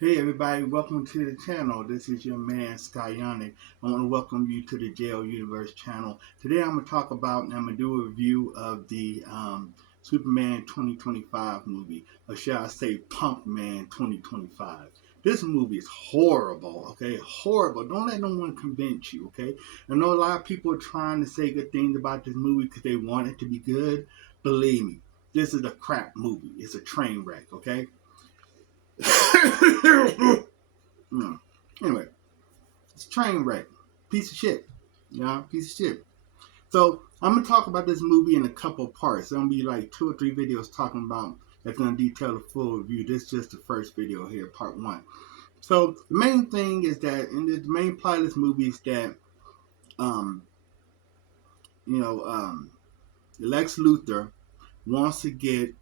Hey everybody, welcome to the channel. This is your man Skyonic. I want to welcome you to the JL Universe channel. Today I'm going to I'm going to do a review of the Superman 2025 movie, or shall I say Punk Man 2025. This movie is horrible, okay? Horrible. Don't let no one convince you, okay? I know a lot of people are trying to say good things about this movie because they want it to be good. Believe me, this is a crap movie. It's a train wreck, okay? No. Anyway, it's a train wreck. Piece of shit. Piece of shit. So I'm gonna talk about this movie in a couple parts. It's gonna be like 2 or 3 videos talking about that's gonna detail the full review. This is just the first video here, part 1. So the main thing is that, and the main plot of this movie is that, um, you know, um, Lex Luthor wants to get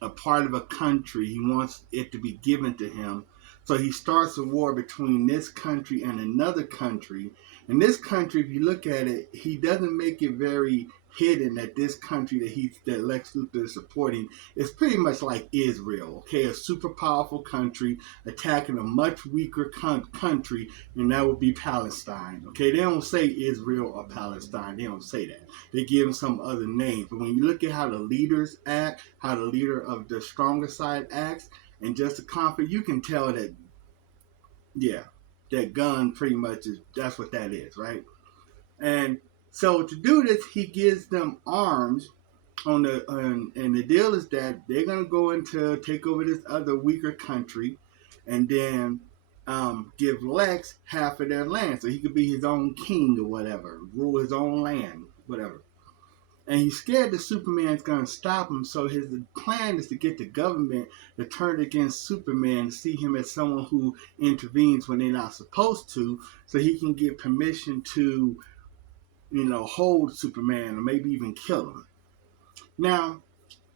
a part of a country. He wants it to be given to him. So he starts a war between this country and another country. And this country, if you look at it, he doesn't make it very hidden that this country that Lex Luthor is supporting is pretty much like Israel, okay? A super powerful country attacking a much weaker country, and that would be Palestine, okay? They don't say Israel or Palestine. They don't say that. They give them some other name. But when you look at how the leaders act, how the leader of the stronger side acts, and just the conflict, you can tell that, yeah, that gun pretty much that's what that is, right? And so to do this, he gives them arms and the deal is that they're gonna go into take over this other weaker country, and then give Lex half of their land, so he could be his own king or whatever, rule his own land, whatever. And he's scared that Superman's going to stop him, so his plan is to get the government to turn against Superman, to see him as someone who intervenes when they're not supposed to, so he can get permission to, hold Superman or maybe even kill him. Now,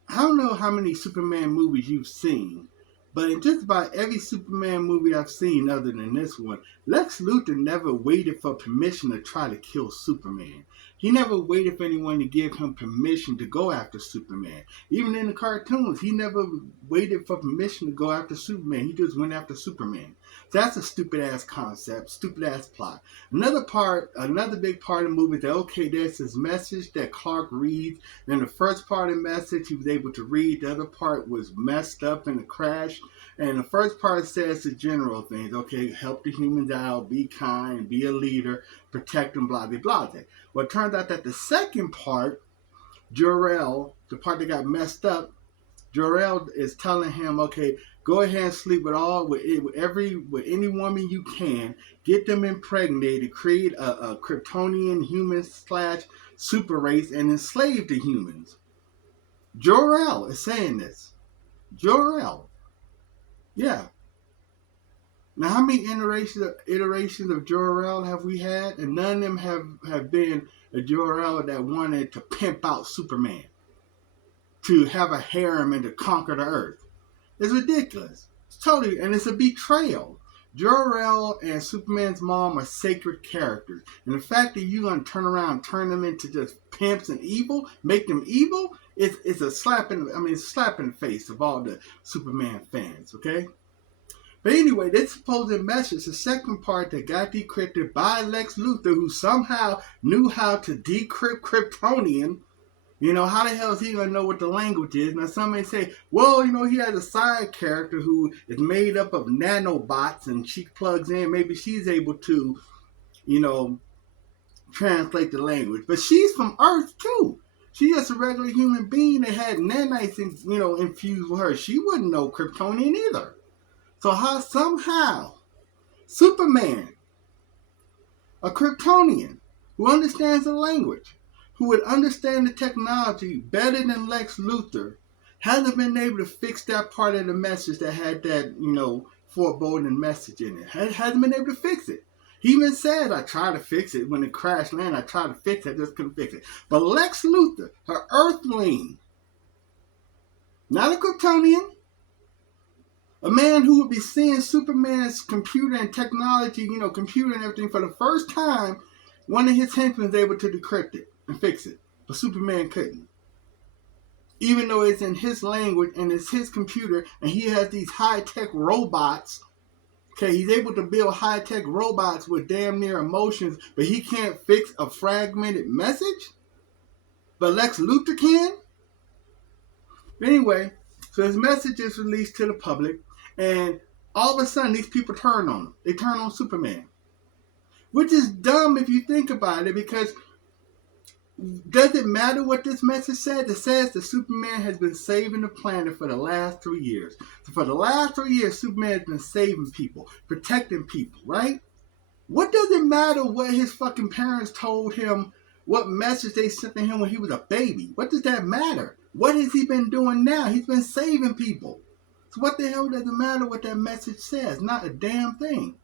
I don't know how many Superman movies you've seen, but in just about every Superman movie I've seen other than this one, Lex Luthor never waited for permission to try to kill Superman. He never waited for anyone to give him permission to go after Superman. Even in the cartoons, he never waited for permission to go after Superman. He just went after Superman. So that's a stupid ass concept, stupid ass plot. Another big part of the movie is that, okay, there's this message that Clark reads. Then the first part of the message he was able to read. The other part was messed up in the crash. And the first part says the general things. Okay, help the humans out, be kind, be a leader, protect them, blah, blah, blah. Well, it turns out that the second part, Jor-El, the part that got messed up, Jor-El is telling him, okay, go ahead and sleep with any woman you can, get them impregnated, create a Kryptonian human / super race, and enslave the humans. Jor-El is saying this. Jor-El. Yeah. Now, how many iterations of Jor-El have we had? And none of them have been a Jor-El that wanted to pimp out Superman, to have a harem and to conquer the earth. It's ridiculous. It's totally, and it's a betrayal. Jor-El and Superman's mom are sacred characters. And the fact that you're going to turn around and turn them into just pimps and evil, make them evil, it's a slap in the face of all the Superman fans, okay? But anyway, this supposed message, the second part that got decrypted by Lex Luthor, who somehow knew how to decrypt Kryptonian. How the hell is he going to know what the language is? Now, some may say, well, he has a side character who is made up of nanobots and she plugs in. Maybe she's able to, translate the language. But she's from Earth, too. She's just a regular human being that had nanites, infused with her. She wouldn't know Kryptonian either. So how somehow Superman, a Kryptonian who understands the language, who would understand the technology better than Lex Luthor, hasn't been able to fix that part of the message that had that, foreboding message in it. Hasn't been able to fix it. He even said, I tried to fix it. When it crashed land, I tried to fix it. I just couldn't fix it. But Lex Luthor, her Earthling, not a Kryptonian, a man who would be seeing Superman's computer and technology, computer and everything for the first time, one of his henchmen was able to decrypt it and fix it. But Superman couldn't. Even though it's in his language and it's his computer and he has these high-tech robots Okay, he's able to build high-tech robots with damn near emotions, but he can't fix a fragmented message? But Lex Luthor can? Anyway, so his message is released to the public, and all of a sudden these people turn on him. They turn on Superman. Which is dumb if you think about it, because does it matter what this message said? It says that Superman has been saving the planet for the last 3 years. So for the last 3 years, Superman has been saving people, protecting people, right? What does it matter what his fucking parents told him, what message they sent to him when he was a baby? What does that matter? What has he been doing now? He's been saving people. So what the hell does it matter what that message says? Not a damn thing.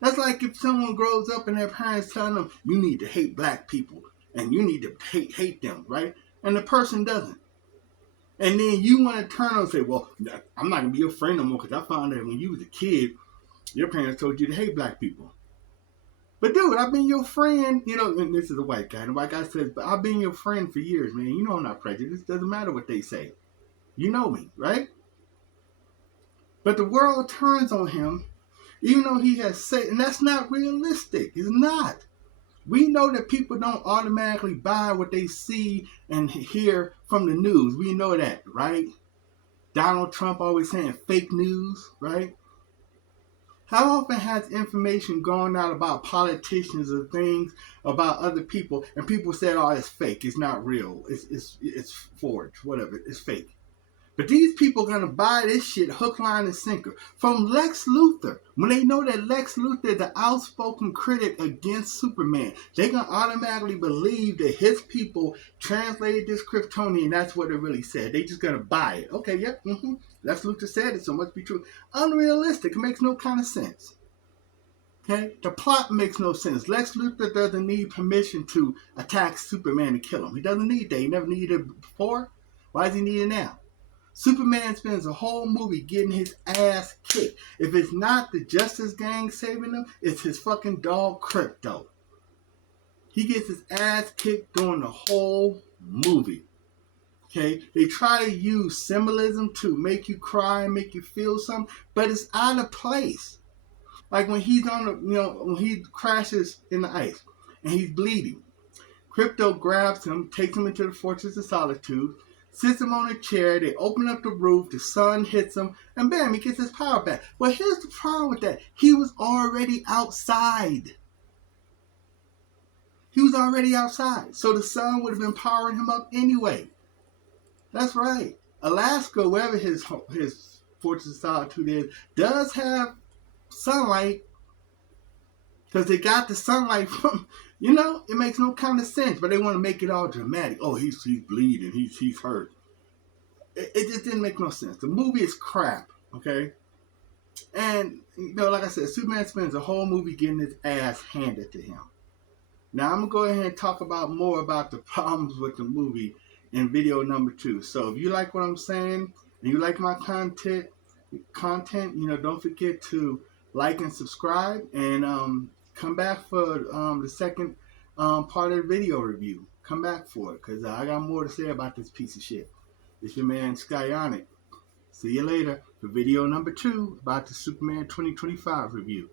That's like if someone grows up and their parents telling them, you need to hate black people and you need to hate them, right? And the person doesn't. And then you want to turn and say, well, I'm not going to be your friend no more because I found that when you was a kid, your parents told you to hate black people. But dude, I've been your friend, you know, and this is a white guy. And the white guy says, but I've been your friend for years, man. You know I'm not prejudiced. Doesn't matter what they say. You know me, right? But the world turns on him, even though he has said, and that's not realistic. It's not. We know that people don't automatically buy what they see and hear from the news. We know that, right? Donald Trump always saying fake news, right? How often has information gone out about politicians or things about other people, and people said, "Oh, it's fake. It's not real. It's forged. Whatever. It's fake." But these people are gonna buy this shit hook, line, and sinker from Lex Luthor. When they know that Lex Luthor is the outspoken critic against Superman, they're gonna automatically believe that his people translated this Kryptonian. That's what it really said. They just gonna buy it. Okay, yep. Lex Luthor said it, so it must be true. Unrealistic. It makes no kind of sense. Okay, the plot makes no sense. Lex Luthor doesn't need permission to attack Superman and kill him. He doesn't need that. He never needed it before. Why does he need it now? Superman spends a whole movie getting his ass kicked. If it's not the Justice Gang saving him, it's his fucking dog Krypto. He gets his ass kicked during the whole movie. Okay? They try to use symbolism to make you cry and make you feel something, but it's out of place. Like when he's on the, when he crashes in the ice and he's bleeding. Krypto grabs him, takes him into the Fortress of Solitude, sits him on a chair, they open up the roof, the sun hits him, and bam, he gets his power back. Well, here's the problem with that. He was already outside. He was already outside. So the sun would have been powering him up anyway. That's right. Alaska, wherever his Fortress of Solitude is, does have sunlight. Because they got the sunlight from, it makes no kind of sense. But they want to make it all dramatic. Oh, he's bleeding. He's hurt. It just didn't make no sense. The movie is crap, okay? And, like I said, Superman spends the whole movie getting his ass handed to him. Now, I'm going to go ahead and talk about more about the problems with the movie in video number 2. So, if you like what I'm saying, and you like my content, don't forget to like and subscribe, and come back for the second part of the video review. Come back for it, because I got more to say about this piece of shit. It's your man, Skyonic. See you later for video number 2 about the Superman 2025 review.